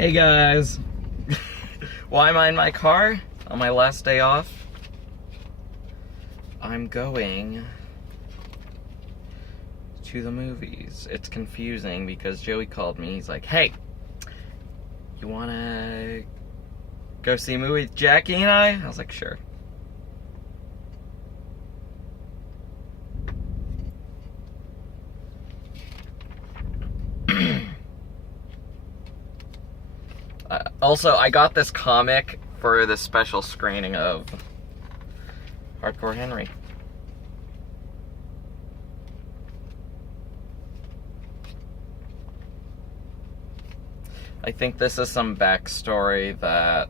Hey guys, why am I in my car on my last day off? I'm going to the movies. It's confusing because Joey called me. He's like, hey, you wanna go see a movie with Jackie and I was like, sure. Also, I got this comic for this special screening of Hardcore Henry. I think this is some backstory that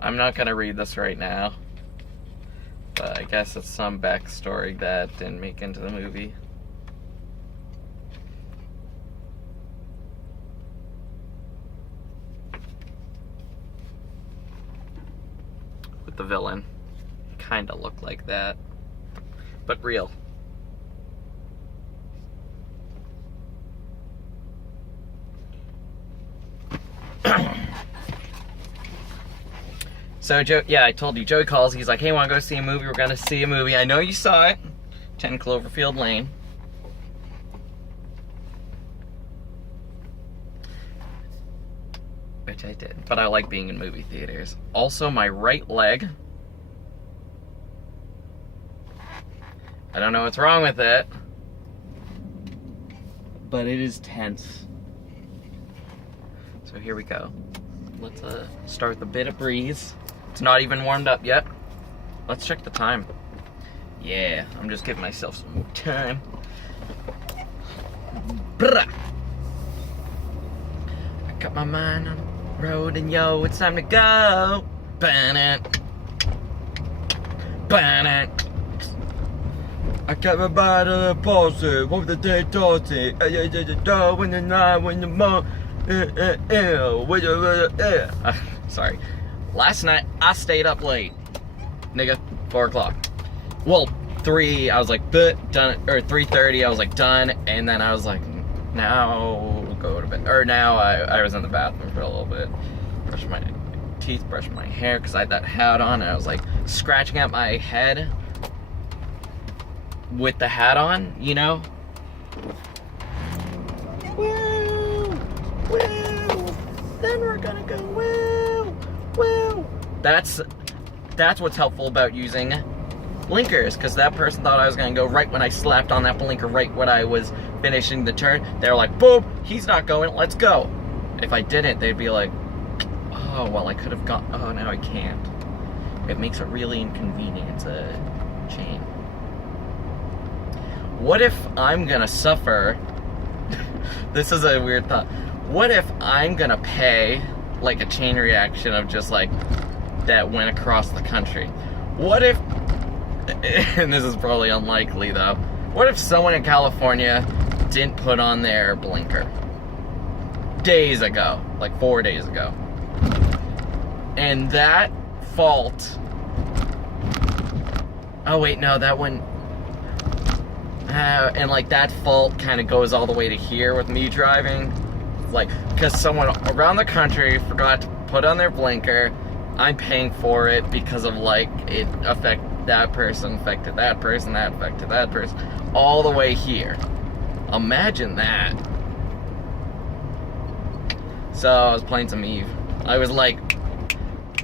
I'm not gonna read this right now, but I guess it's some backstory that didn't make into the movie. With the villain. Kinda looked like that, but real. So, I told you, Joey calls, he's like, hey, wanna go see a movie? We're gonna see a movie. I know you saw it. 10 Cloverfield Lane. Which I did, but I like being in movie theaters. Also, my right leg. I don't know what's wrong with it, but it is tense. So here we go. Let's start with a bit of breeze. It's not even warmed up yet. Let's check the time. Yeah, I'm just giving myself some more time. Brah. I got my mind on the road and yo, it's time to go. Ban-it. Ban-it. I got my body on the pulse, what the day tossy. When the night, when the moon. Sorry. Last night, I stayed up late. Nigga, 4 o'clock. Well, 3, I was like, done, or 3:30, I was like, done, and then I was like, now go to bed. Or now I was in the bathroom for a little bit. Brushed my teeth, brushed my hair, because I had that hat on, and I was like, scratching at my head with the hat on, you know? Woo! Woo! Then we're gonna go woo! Woo! That's what's helpful about using blinkers, because that person thought I was gonna go right when I slapped on that blinker, right when I was finishing the turn. They were like, boom, he's not going, let's go. If I didn't, they'd be like, oh, well, I could have gone, oh, now I can't. It makes it really inconvenient to chain. What if I'm gonna suffer? This is a weird thought. What if I'm gonna pay like a chain reaction of just like that went across the country? What if, and this is probably unlikely though, what if someone in California didn't put on their blinker days ago, like 4 days ago, and that fault, oh wait, no, that one, and like that fault kind of goes all the way to here with me driving, like, because someone around the country forgot to put on their blinker, I'm paying for it because of like, it affected that person, affected that person, that affected that person, all the way here. Imagine that. So I was playing some Eve. I was like,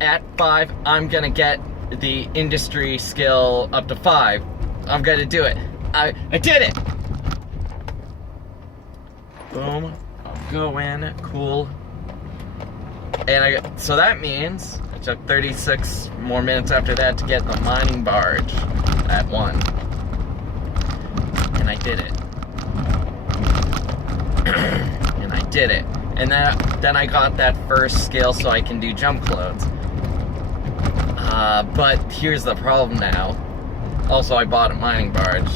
at 5, I'm gonna get the industry skill up to 5. I'm gonna do it. I did it! Boom. I'm going. Cool. And so that means it took 36 more minutes after that to get the mining barge at 1. And I did it. And I did it. And then I got that first skill so I can do jump clones. But here's the problem now. Also, I bought a mining barge.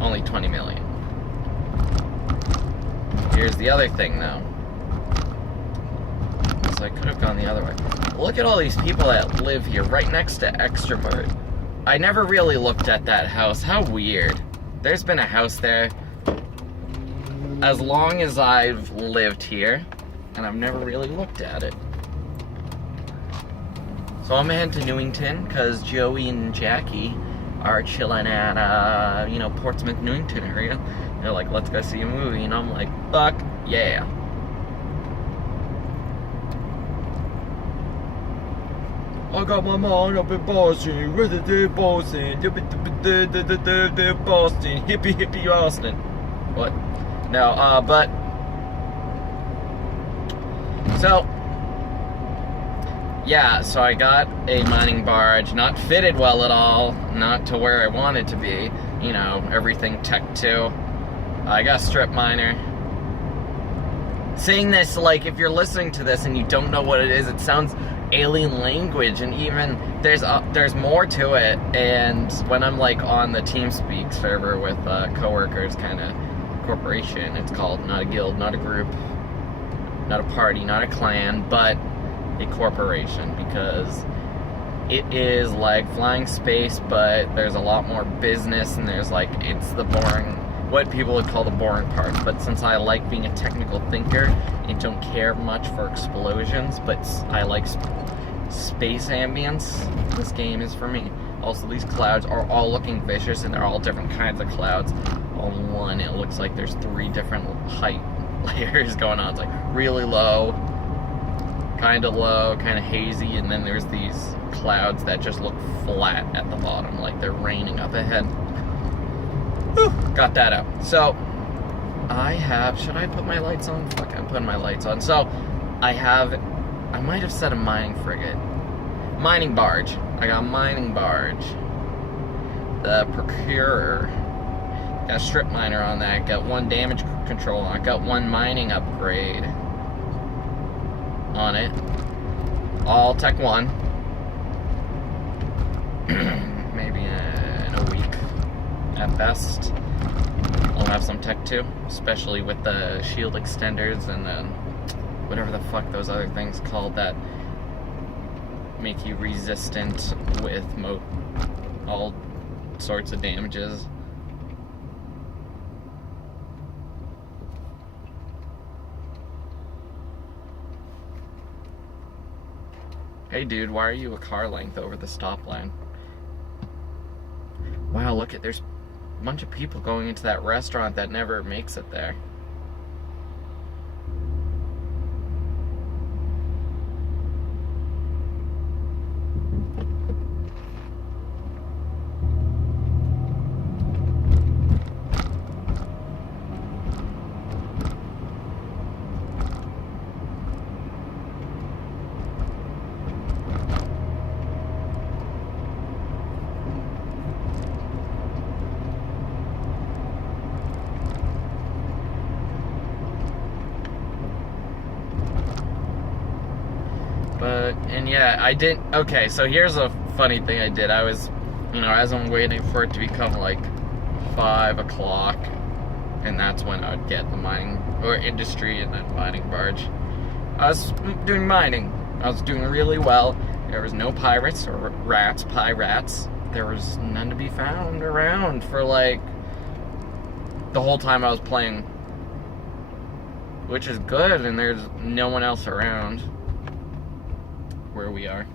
Only 20 million. Here's the other thing, though. So I could have gone the other way. Look at all these people that live here, right next to Extramart. I never really looked at that house. How weird. There's been a house there as long as I've lived here, and I've never really looked at it. So I'm heading to Newington, because Joey and Jackie are chilling at, Portsmouth, Newington area. They're like, let's go see a movie, and I'm like, fuck yeah. I got my mind up in Boston, Boston, Boston, hippie Boston. What? No, so, yeah, so I got a mining barge, not fitted well at all, not to where I wanted to be, everything Tech 2. I got a strip miner. Saying this, like, if you're listening to this and you don't know what it is, it sounds alien language, and even there's more to it. And when I'm like on the TeamSpeak server with coworkers, kind of corporation, it's called not a guild, not a group, not a party, not a clan, but a corporation, because it is like flying space, but there's a lot more business, and there's like, it's the boring, what people would call the boring parts. But since I like being a technical thinker and don't care much for explosions, but I like space ambience, this game is for me. Also, these clouds are all looking vicious, and they're all different kinds of clouds. On one, it looks like there's 3 different height layers going on. It's like really low, kind of hazy, and then there's these clouds that just look flat at the bottom, like they're raining up ahead. Whew, got that out. So, should I put my lights on? Fuck, I'm putting my lights on. So, I might have said a mining frigate. Mining barge. I got a mining barge. The Procurer. Got a strip miner on that. Got 1 damage control on it. Got 1 mining upgrade on it. All Tech 1. Maybe in a week at best. I'll have some Tech 2, especially with the shield extenders and then whatever the fuck those other things called that make you resistant with all sorts of damages. Hey dude, why are you a car length over the stop line? Wow, look at, there's a bunch of people going into that restaurant that never makes it there. And yeah, I didn't, okay, so here's a funny thing I did. I was, as I'm waiting for it to become like 5 o'clock, and that's when I would get the mining, or industry, and then mining barge. I was doing mining. I was doing really well. There was no pirates or pirates. There was none to be found around for like the whole time I was playing, which is good, and there's no one else around where we are.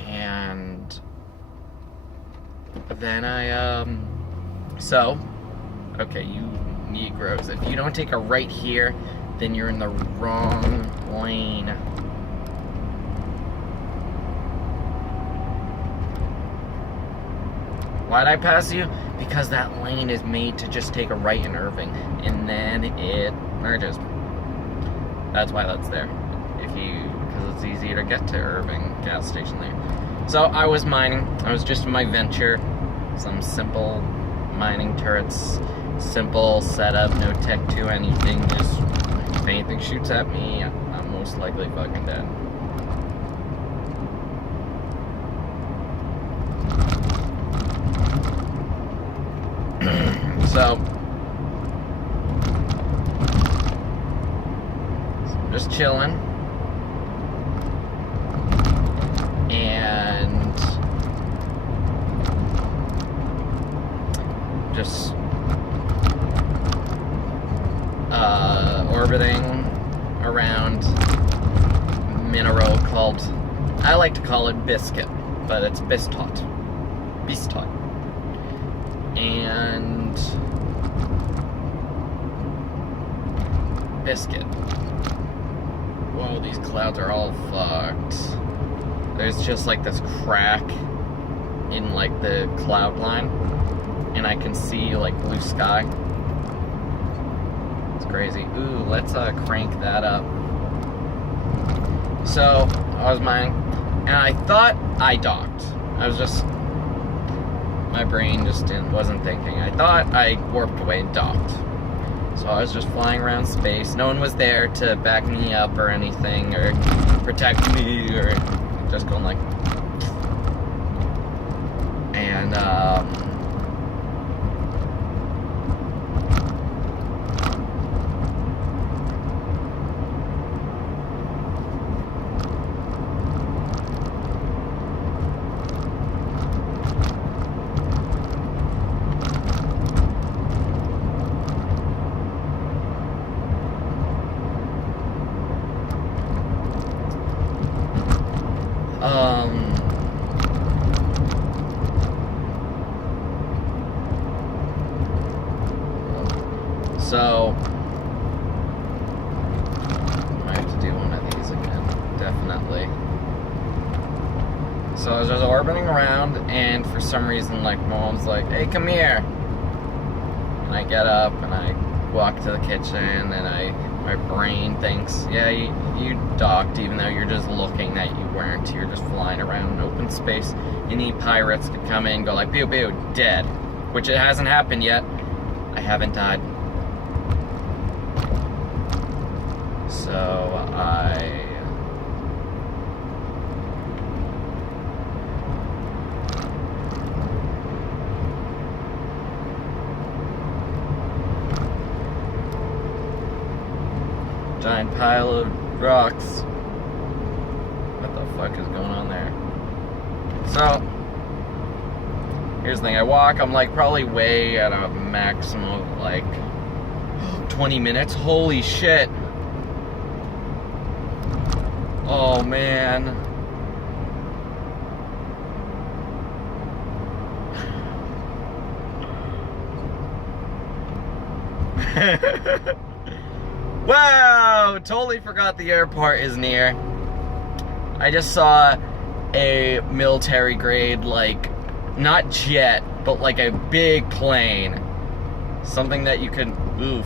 And then okay, you Negroes, if you don't take a right here, then you're in the wrong lane. Why'd I pass you? Because that lane is made to just take a right in Irving, and then it merges. That's why that's there. Because it's easier to get to Irving gas station there. So I was mining. I was just in my venture. Some simple mining turrets. Simple setup, no Tech 2 anything. Just, if anything shoots at me, I'm most likely fucking dead. So I'm just chilling. And just orbiting around mineral called, I like to call it Biscuit, but it's Bistot. And Biscuit. Whoa, these clouds are all fucked. There's just like this crack in like the cloud line, and I can see like blue sky. It's crazy. Ooh, let's crank that up. So I was mining, and I thought I docked. I was just, my brain just wasn't thinking. I thought I warped away and docked. So I was just flying around space. No one was there to back me up or anything, or protect me, or just going like, and so I have to do one of these again, definitely. So I was just orbiting around, and for some reason, like, Mom's like, "Hey, come here." And I get up and I walk to the kitchen, and my brain thinks, yeah, you docked, even though you're just looking that you weren't. You're just flying around in open space. Any pirates could come in, go like, pew pew, dead. Which it hasn't happened yet. I haven't died. So giant pile of rocks. What the fuck is going on there? So here's the thing, I walk, I'm like probably way at a maximum of like 20 minutes. Holy shit. Oh man. Wow, totally forgot the airport is near. I just saw a military grade, like, not jet, but like a big plane. Something that you could,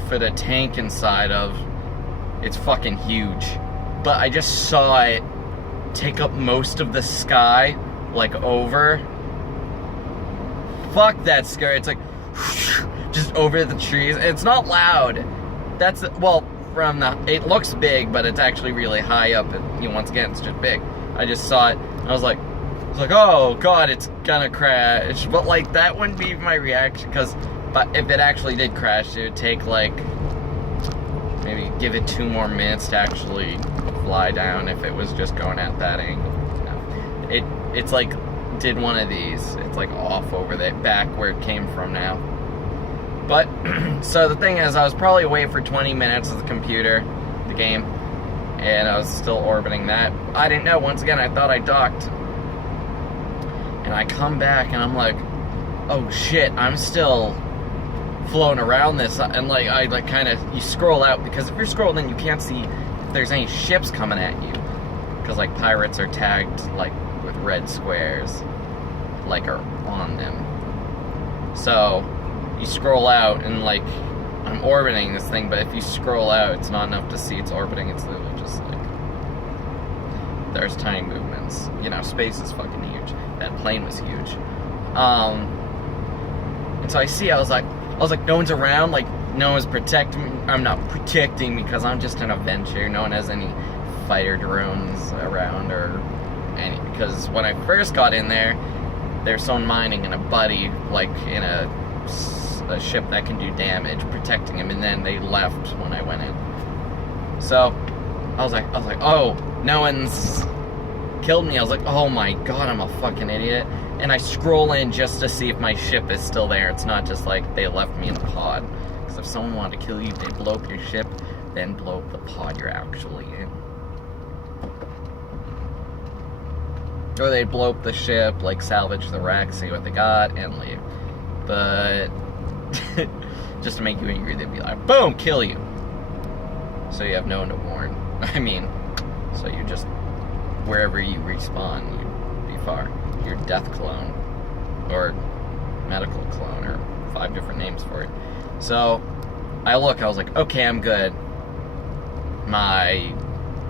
fit a tank inside of. It's fucking huge. But I just saw it take up most of the sky, like, over. Fuck, that's scary. It's like, just over the trees. It's not loud. That's, well, from the, it looks big, but it's actually really high up, and, once again, it's just big. I just saw it, and I was like, oh god, it's gonna crash. But like, that wouldn't be my reaction, but if it actually did crash, it would take like, maybe give it 2 more minutes to actually fly down if it was just going at that angle. No. It's like, did one of these. It's like off over there, back where it came from now. But, so the thing is, I was probably away for 20 minutes of the computer, the game, and I was still orbiting that. I didn't know, once again, I thought I docked. And I come back and I'm like, oh shit, I'm still floating around this. And like, I like kind of, you scroll out, because if you're scrolling in, you can't see if there's any ships coming at you. Because like, pirates are tagged like with red squares, like, are on them. So you scroll out and like, I'm orbiting this thing, but if you scroll out, it's not enough to see it's orbiting. It's literally just like, there's tiny movements. Space is fucking huge. That plane was huge. And so I was like, no one's around, like, no one's protecting me. I'm not protecting because I'm just an adventure. No one has any fighter drones around or any, because when I first got in there, there's someone mining and a buddy, like, in a a ship that can do damage, protecting him, and then they left when I went in. So I was like, oh, no one's killed me. I was like, oh my god, I'm a fucking idiot. And I scroll in just to see if my ship is still there. It's not just like they left me in the pod. Because if someone wanted to kill you, they blow up your ship, then blow up the pod you're actually in. Or they blow up the ship, like salvage the wreck, see what they got, and leave. But just to make you angry, they'd be like, boom, kill you. So you have no one to warn. I mean, so you just, wherever you respawn, you'd be far. Your death clone, or medical clone, or 5 different names for it. So I was like, okay, I'm good. My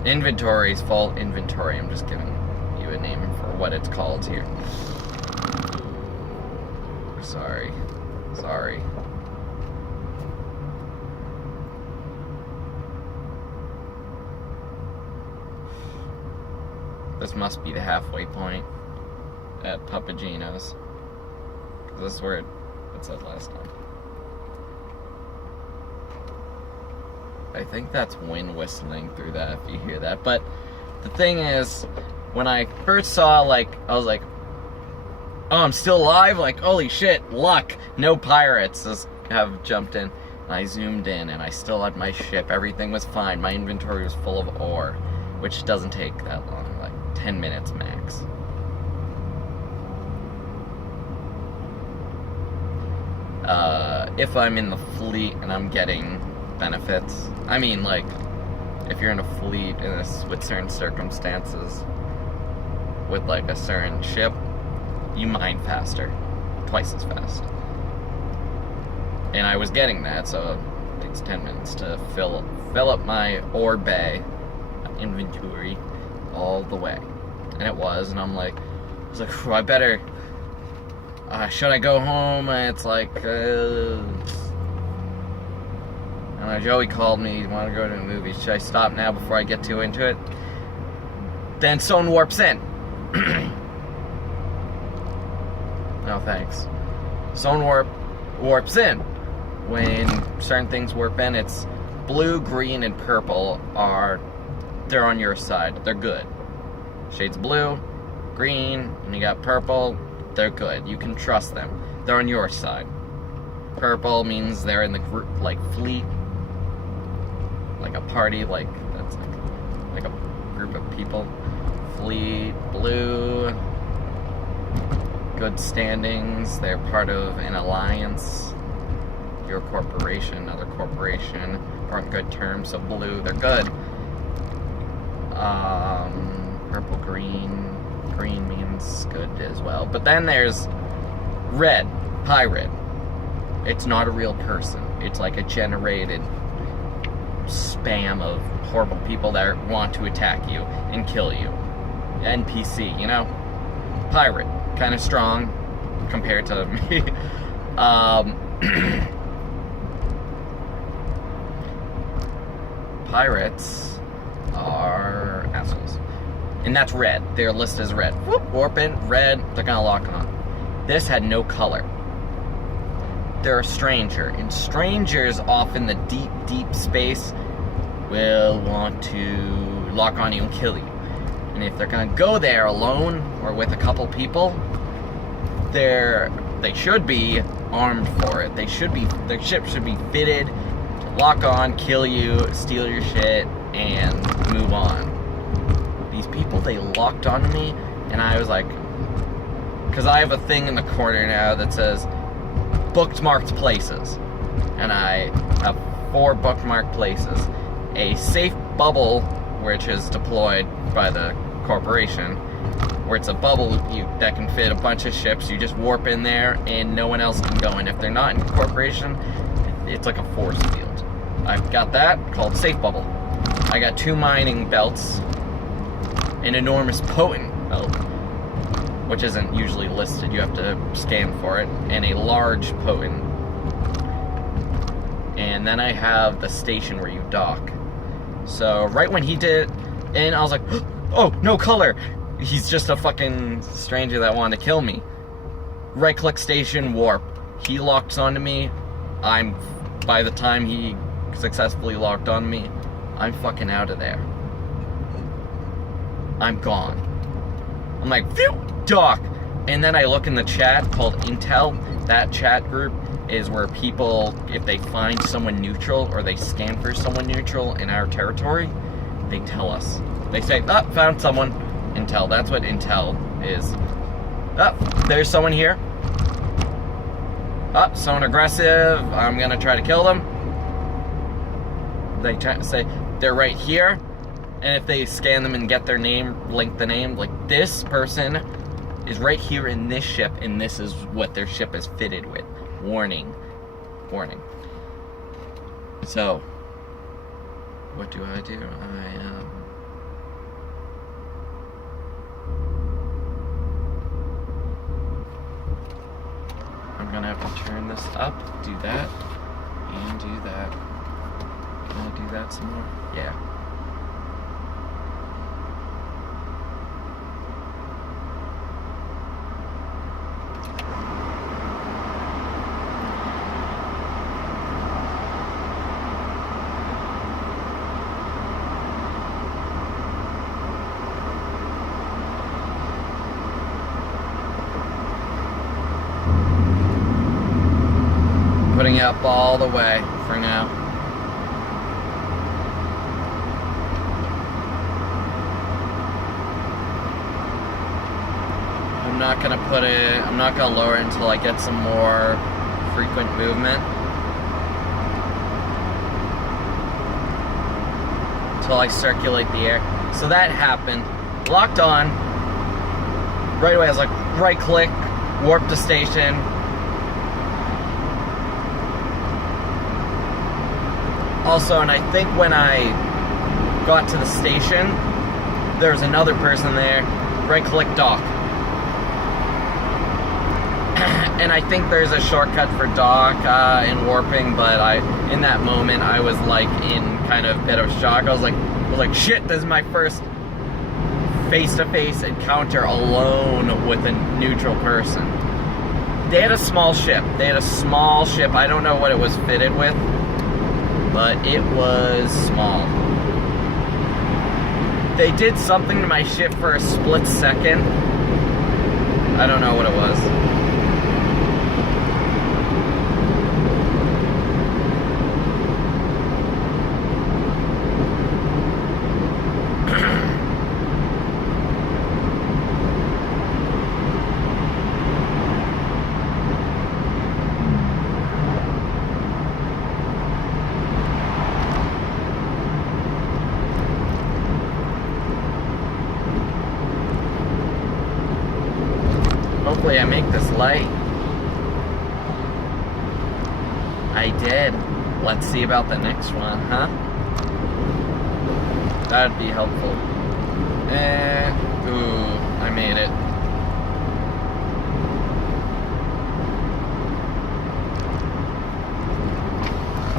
inventory's full. Inventory, I'm just giving you a name for what it's called here. Sorry. This must be the halfway point at Papagino's. This is where it said last time. I think that's wind whistling through that, if you hear that. But the thing is, when I first saw, I was like, oh, I'm still alive? Like, holy shit, luck. No pirates have jumped in. And I zoomed in, and I still had my ship. Everything was fine. My inventory was full of ore, which doesn't take that long, like 10 minutes max. If I'm in the fleet and I'm getting benefits, I mean, like, if you're in a fleet with certain circumstances, with like a certain ship, you mine faster, twice as fast. And I was getting that, so it takes 10 minutes to fill up my ore bay inventory all the way. And it was, and I was like, I better, should I go home? And it's like, Joey called me, he wanted to go to a movie. Should I stop now before I get too into it? Then someone warps in. No thanks. Someone warps in. When certain things warp in, it's blue, green, and purple they're on your side. They're good. Shades blue, green, and you got purple, they're good. You can trust them. They're on your side. Purple means they're in the group, like fleet, like a party, like that's like a group of people. Fleet, blue, good standings. They're part of an alliance. Your corporation, another corporation, are on good terms. So blue, they're good. Purple, green means good as well. But then there's red, pirate. It's not a real person. It's like a generated spam of horrible people that want to attack you and kill you. NPC, you know? Pirate. Kind of strong compared to me. Pirates are assholes. And that's red. They're listed as red. Whoop, warp in, red, they're gonna lock on. This had no color. They're a stranger. And strangers off in the deep, deep space will want to lock on you and kill you. And if they're gonna go there alone or with a couple people, they should be armed for it. Their ship should be fitted to lock on, kill you, steal your shit, and move on. These people, they locked onto me, and I was like, because I have a thing in the corner now that says bookmarked places, and I have 4 bookmarked places. A safe bubble, which is deployed by the corporation, where it's a bubble that can fit a bunch of ships. You just warp in there and no one else can go in. If they're not in corporation, it's like a force field. I've got that called safe bubble. I got 2 mining belts, an enormous potent belt, which isn't usually listed, you have to scan for it, and a large potent. And then I have the station where you dock. So right when he did it, and I was like, oh, no color. He's just a fucking stranger that wanted to kill me. Right click station, warp. He locks onto me, by the time he successfully locked on me, I'm fucking out of there. I'm gone. I'm like, phew, doc. And then I look in the chat called Intel. That chat group is where people, if they find someone neutral or they scan for someone neutral in our territory, they tell us. They say, oh, found someone. Intel, that's what Intel is. Oh, there's someone here. Oh, someone aggressive. I'm gonna try to kill them. They try to say, they're right here. And if they scan them and get their name, link the name, like this person is right here in this ship, and this is what their ship is fitted with. Warning. Warning. So, what do? I'm gonna have to turn this up, do that, and do that. Can I do that some more? Yeah. Putting it up all the way for now. I'm not gonna lower it until I get some more frequent movement. Until I circulate the air. So that happened. Locked on. Right away I was like, right click, warp to station. Also, and I think when I got to the station, there was another person there. Right click dock. And I think there's a shortcut for dock in warping, but in that moment I was like in kind of a bit of shock. I was like, shit, this is my first face-to-face encounter alone with a neutral person. They had a small ship. I don't know what it was fitted with, but it was small. They did something to my ship for a split second. I don't know what it was. Hopefully I make this light. I did. Let's see about the next one, huh? That'd be helpful. Ooh, I made it.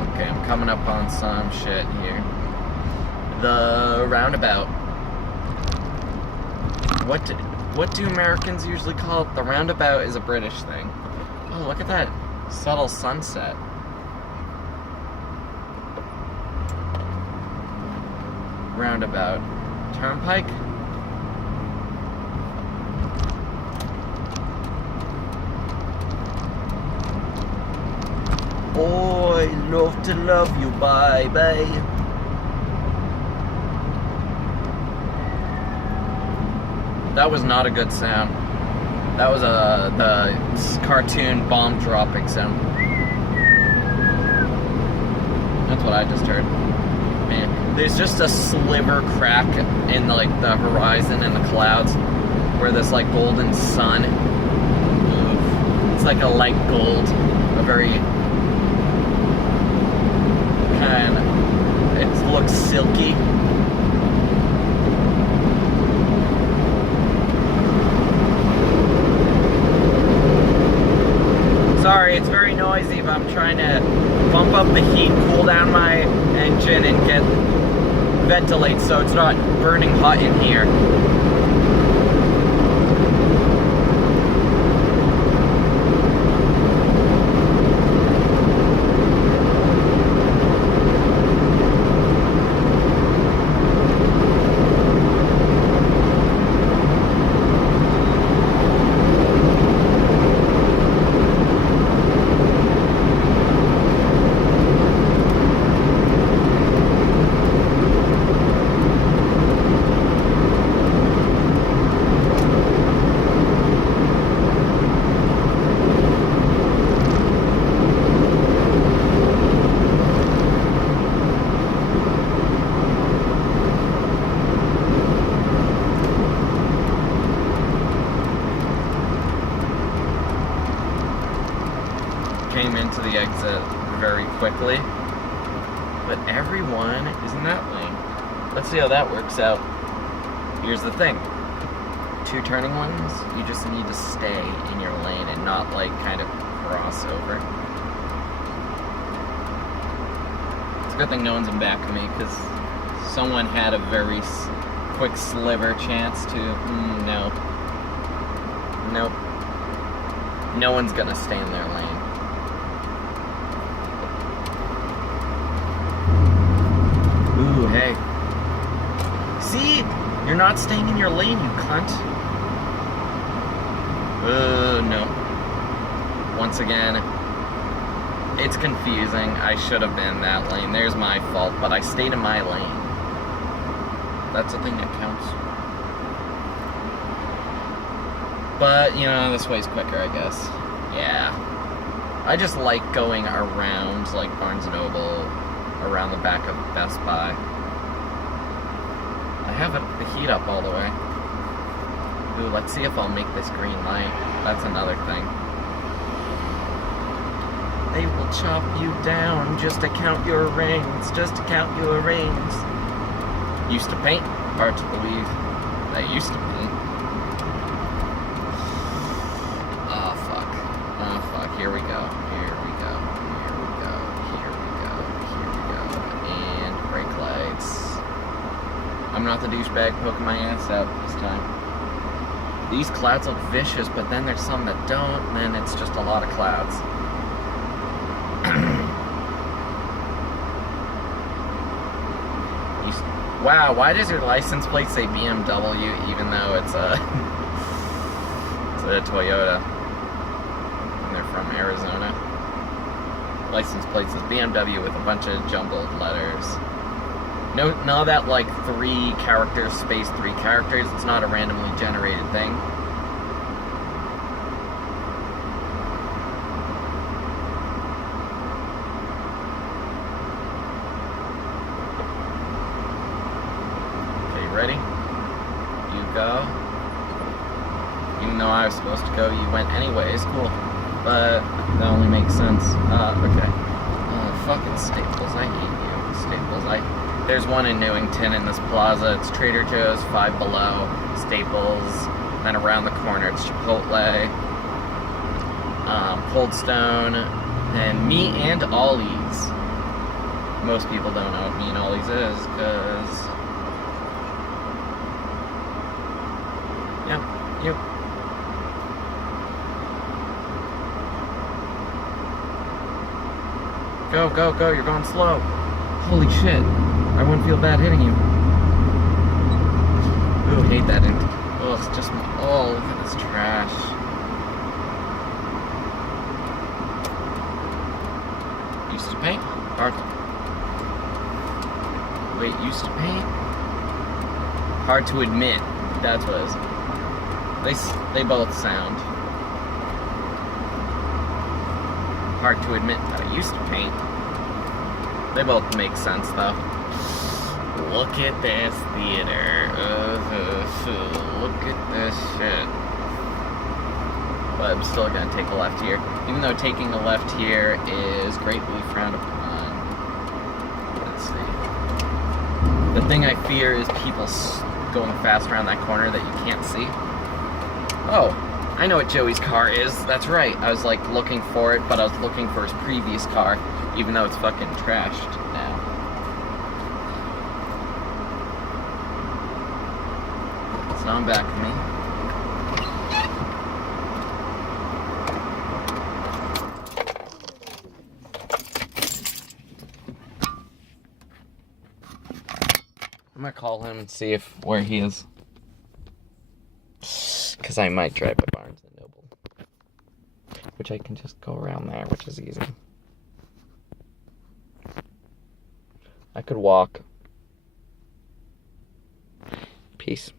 Okay, I'm coming up on some shit here. The roundabout. What do Americans usually call it? The roundabout is a British thing. Oh, look at that subtle sunset. Roundabout. Turnpike? Oh, I love to love you, bye-bye. That was not a good sound. That was the cartoon bomb dropping sound. That's what I just heard. Man, there's just a sliver crack in the horizon and the clouds where this like golden sun. It's like a light gold, a very kind of. It looks silky. Sorry, it's very noisy, but I'm trying to bump up the heat, cool down my engine, and ventilate so it's not burning hot in here. came into the exit very quickly. But everyone is in that lane. Let's see how that works out. Here's the thing. 2 turning ones, you just need to stay in your lane and not like kind of cross over. It's a good thing no one's in back of me because someone had a very quick sliver chance to, no. Nope. No one's gonna stay in their lane. Ooh, hey. See? You're not staying in your lane, you cunt. No. Once again, it's confusing. I should have been in that lane. There's my fault, but I stayed in my lane. That's the thing that counts. But, you know, this way's quicker, I guess. Yeah. I just like going around, like, Barnes & Noble, around the back of Best Buy. I have the heat up all the way. Ooh, let's see if I'll make this green light. That's another thing. They will chop you down just to count your rings, just to count your rings. Used to paint, hard to believe. I used to paint. Oh, fuck. Oh, fuck. Here we go. Here we go. Here we go. Here we go. Here we go. And brake lights. I'm not the douchebag poking my ass out this time. These clouds look vicious, but then there's some that don't, and then it's just a lot of clouds. Wow, why does your license plate say BMW even though it's a Toyota? And they're from Arizona. License plate says BMW with a bunch of jumbled letters. No, that like 3 characters, space 3 characters. It's not a randomly generated thing. Okay, ready? You go. Even though I was supposed to go, you went anyways. Cool. But that only makes sense. Okay. Fucking Staples, I hate you. Staples, There's one in Newington in this plaza. It's Trader Joe's, Five Below, Staples. Then around the corner it's Chipotle, Cold Stone, and Me and Ollie's. Most people don't know what Me and Ollie's is, because... Yep. Go, you're going slow. Holy shit. I wouldn't feel bad hitting you. Ooh, hate that. Oh, it's just... Oh, look at this trash. Used to paint? Wait, used to paint? Hard to admit. That's what it is. They both sound. Hard to admit that I used to paint. They both make sense, though. Look at this theater. Look at this shit. But I'm still gonna take a left here. Even though taking a left here is greatly frowned upon. Let's see. The thing I fear is people going fast around that corner that you can't see. Oh, I know what Joey's car is. That's right. I was like looking for it, but I was looking for his previous car, even though it's fucking trashed now. So I'm back with me. I'm gonna call him and see where he is. Because I might drive to Barnes & Noble. Which I can just go around there, which is easy. I could walk. Peace.